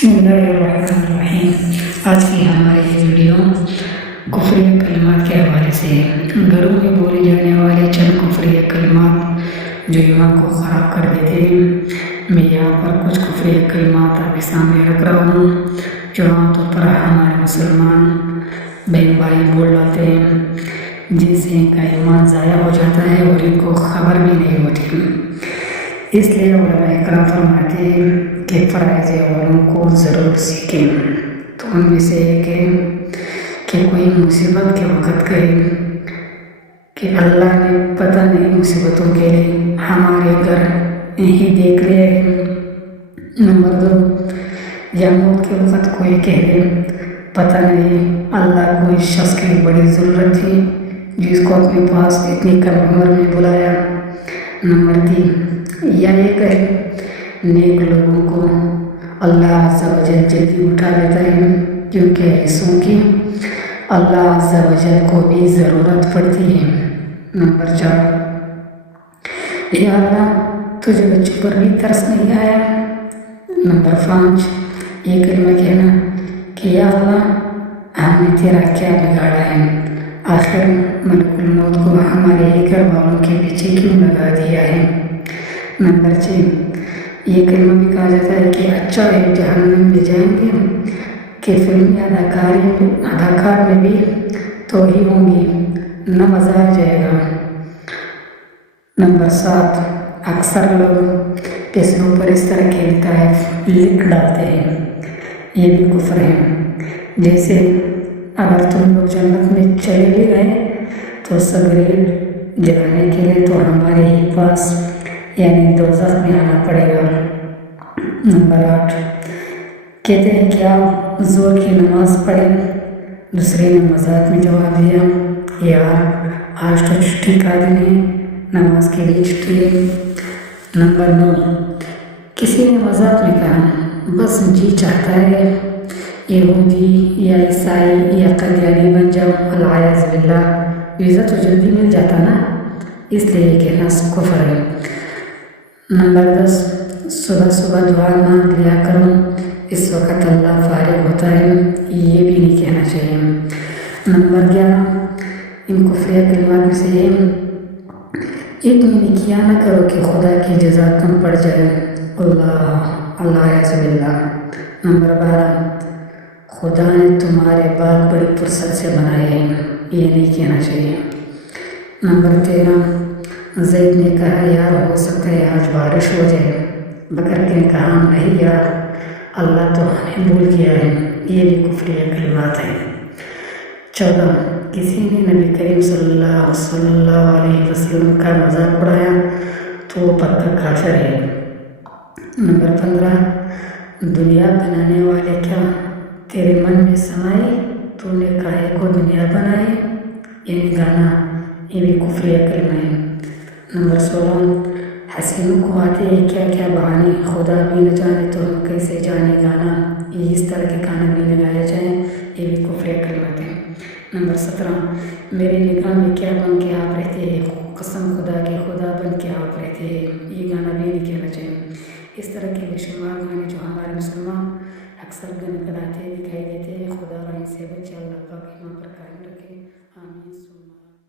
बिस्मिल्लाहिर्रहमानिर्रहीम। आज की हमारी ये वीडियो कुफरी कलिमात के हवाले से है। घरों में बोले जाने वाले चंद कुफरी कलिमात जो ईमान को ख़राब कर देते हैं। मैं यहाँ पर कुछ कुफरी कलिमात आपके सामने रख रहा हूँ जो आमतौर पर हमारे मुसलमान बहन भाई बोल जाते हैं, जिनसे इनका ईमान ज़ाया हो जाता है और इनको खबर भी नहीं होती। इसलिए उलमा इकराम फरमाते हैं कि फ़राइज़ अव्वलों को ज़रूर सीखें। तो उनमें से एक है कि कोई मुसीबत के वक़्त कहे कि अल्लाह ने पता नहीं मुसीबतों के लिए हमारे घर यही देख रहे हैं। नंबर 2, या मौत के वक़्त कोई कह दे पता नहीं अल्लाह को इस शख्स की बड़ी ज़रूरत थी जिसको अपने पास इतनी कम उम्र में बुलाया। नंबर 3, या ये कहे नेक लोगों को अल्लाह अज़्ज़ा वजल जल्दी उठा लेता है क्योंकि ऐसों की अल्लाह अज़्ज़ा वजल को भी ज़रूरत पड़ती है। नंबर 4, या अल्लाह तुझे बच्चों पर भी तरस नहीं आया। नंबर 5, ये कलमा कहना कि या अल्लाह हमने तेरा क्या बिगाड़ा है, आखिर मलकुल मौत को हमारे घर वालों के पीछे क्यों लगा दिया है। नंबर 6, ये कलमा भी कहा जाता है कि अच्छा है जहन्नम में जाएंगे कि फिल्मी अदाकार में भी तो ही होंगी, न मज़ा आ जाएगा। नंबर 7, अक्सर लोग पैसों पर इस तरह के लितायफ लिख डालते हैं, ये भी कुफ्र है। जैसे अगर तुम लोग जन्नत में चले भी गए तो सगरेट जलाने के लिए तो हमारे ही पास यानी दोज़ख में आना पड़ेगा। नंबर 8, कहते हैं कि आप ज़ोर की नमाज़ पढ़ें। दूसरे ने मजाक में जवाब दिया यार आज तो छुट्टी का दिन है, नमाज के लिए छुट्टी है। नंबर 9, किसी ने मजाक में कहा बस जी चाहता है यहूदी या ईसाई या कदियानी बन जाओ, अल-आयाज़ बिल्लाह, वीज़ा तो जल्दी मिल जाता ना, इसलिए कहना कुफ्र है। नंबर 10, सुबह सुबह दुआ मांग लिया करो, इस वक्त अल्लाह फारिग होता है, ये भी नहीं कहना चाहिए। नंबर 11, इन कुफ्री कलिमात में से इतनी नेकियां न करो कि खुदा की जज़ा कम पड़ जाए, अल्लाह बिल्लाह। नंबर 12, खुदा ने तुम्हारे बाल बड़ी फुर्सत से बनाए हैं, ये नहीं कहना चाहिए। नंबर 13, ज़ैद ने कहा यार हो सकता है आज बारिश हो जाए, बकर ने कहा नहीं यार अल्लाह तो हमें भूल गया है, ये भी कुफ्री कलिमात है। 14, किसी ने नबी करीम सल्लल्लाहु अलैहि वसल्लम का मजाक उड़ाया तो वो पक्का काफिर है। नंबर 15, दुनिया बनाने वाले क्या तेरे मन में समाए, तूने काहे को दुनिया बनाई, यानी गाना, ये भी कुफ्री कलिमा है। नंबर 16, हसीनों को आते हैं क्या क्या बहाने, खुदा भी न जाने तो हम कैसे जाने गाना, ये इस तरह के गाना भी लगाया जाए, ये भी कुफ्री कलिमात है। नंबर 17, मेरे निगाह में क्या बन के आप रहते हैं, कसम खुदा के खुदा बन के आप रहते हैं, ये गाना भी नहीं कहना चाहिए। इस तरह के बेशुमार गाने जो हमारे मुसलमान अक्सर गनगनाते दिखाई देते हैं, खुदा इनसे बचे, अल्लाह पाक ईमान पर कायम